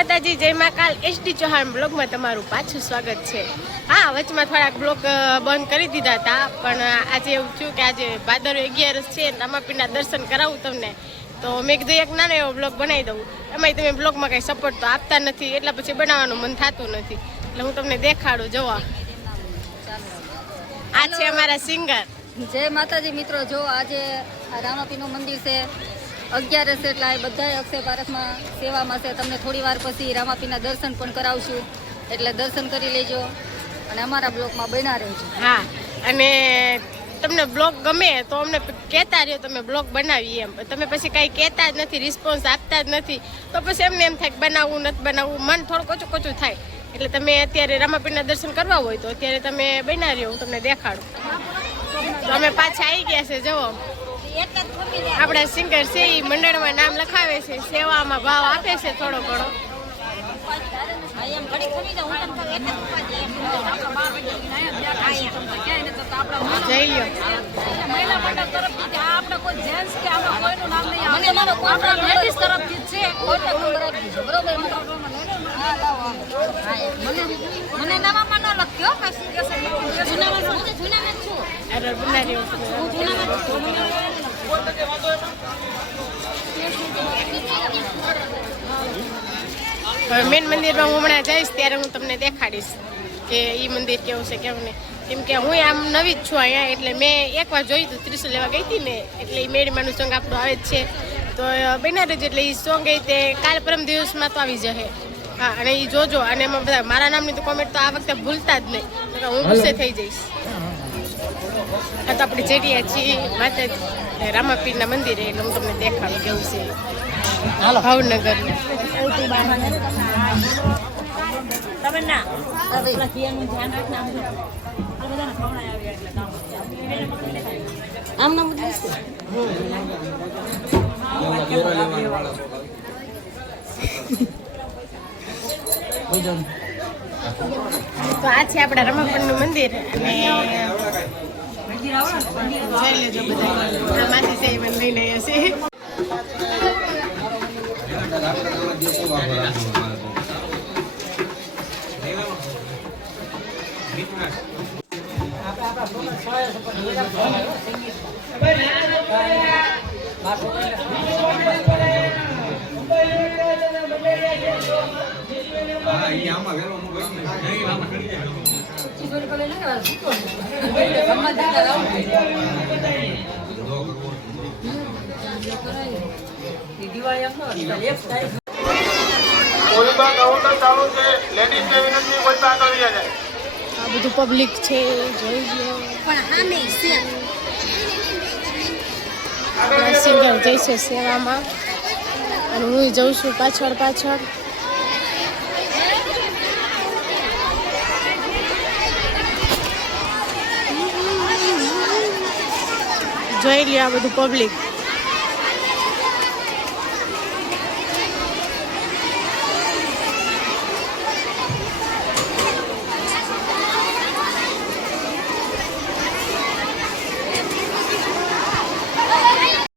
માતાજી, જય મા કાલ. એસડી ચૌહાણ બ્લોગમાં તમારું પાછું સ્વાગત છે. હા, વચમાં થોડાક બ્લોગ બંધ કરી દીધા હતા, પણ આજે એવું થયું કે આજે ભાદરવો અગિયારસ છે રામાપીરના દર્શન કરાવું તમને. તો મેં કીધું, એક નાનો એવો બ્લોગ બનાવી દઉં. એમાંય તમે બ્લોગમાં કંઈ સપોર્ટ તો આપતા નથી, એટલા પછી બનાવવાનું મન થતું નથી. એટલે હું તમને દેખાડું, જોવા. આ છે અમારા સિંગર. જય માતાજી મિત્રો, જો આજે રામાપીનું મંદિર છે. અગિયારસ એટલે આ બધાય અક્ષય ભારતમાં સેવામાં છે. તમને થોડી વાર પછી રામાપીના દર્શન પણ કરાવશું. એટલે દર્શન કરી લેજો અને અમારા બ્લોકમાં બના રહેજો. હા અને તમને બ્લોગ ગમે તો અમને કહેતા રહ્યો તમે બ્લોગ બનાવી એમ. તમે પછી કાંઈ કહેતા જ નથી રિસ્પોન્સ આપતા જ નથી. તો પછી એમને એમ થાય બનાવવું નથી બનાવવું. મન થોડું કોચું કોચું થાય. એટલે તમે અત્યારે રામાપીરના દર્શન કરવા હોય તો અત્યારે તમે બના રહ્યો હું તમને દેખાડું. તો અમે પાછા આવી ગયા છે જુઓ. આપણા સિંગર છે એ મંડળમાં નામ લખાવે છે સેવામાં ભાવ આપે છે થોડો ઘણો. મને નવામાં ન લખ્યો જૂનામાં છું. અરે બના રહ્યો હવે મેન મંદિરમાં હું હમણાં જઈશ ત્યારે હું તમને દેખાડીશ કે એ મંદિર કેવું છે કેવું નહીં. કેમ કે હું આમ નવી જ છું અહીંયા એટલે મેં એકવાર જોયું હતું ત્રિશુલ લેવા ગઈ હતી ને એટલે એ મેળીમાનું સોંગ આપણું આવે જ છે. તો બનારે જ એટલે એ સોંગ એ તે કાલ પરમ દિવસમાં તો આવી જશે. હા અને એ જોજો અને એમાં બધા મારા નામની તો કોમેન્ટ તો આ વખતે ભૂલતા જ નહીં. હું ગુસ્સે થઈ જઈશ. આ તો આપણે જઈએ છીએ માતા રામાપીરના મંદિરે એટલે હું તમને દેખાડું કેવું છે. ભાવનગર આમ નામ તો આ છે આપણા રમાપણનું મંદિર. અને લેજો બધા. માસી સાહેબ લઈ પોલીસમાં કાઉન્ટર આ બધું પબ્લિક છે, જોઈ લો પણ હા નહીં અને હું જઉં છું પાછળ પાછળ. જોઈ લ્યો આ બધું પબ્લિક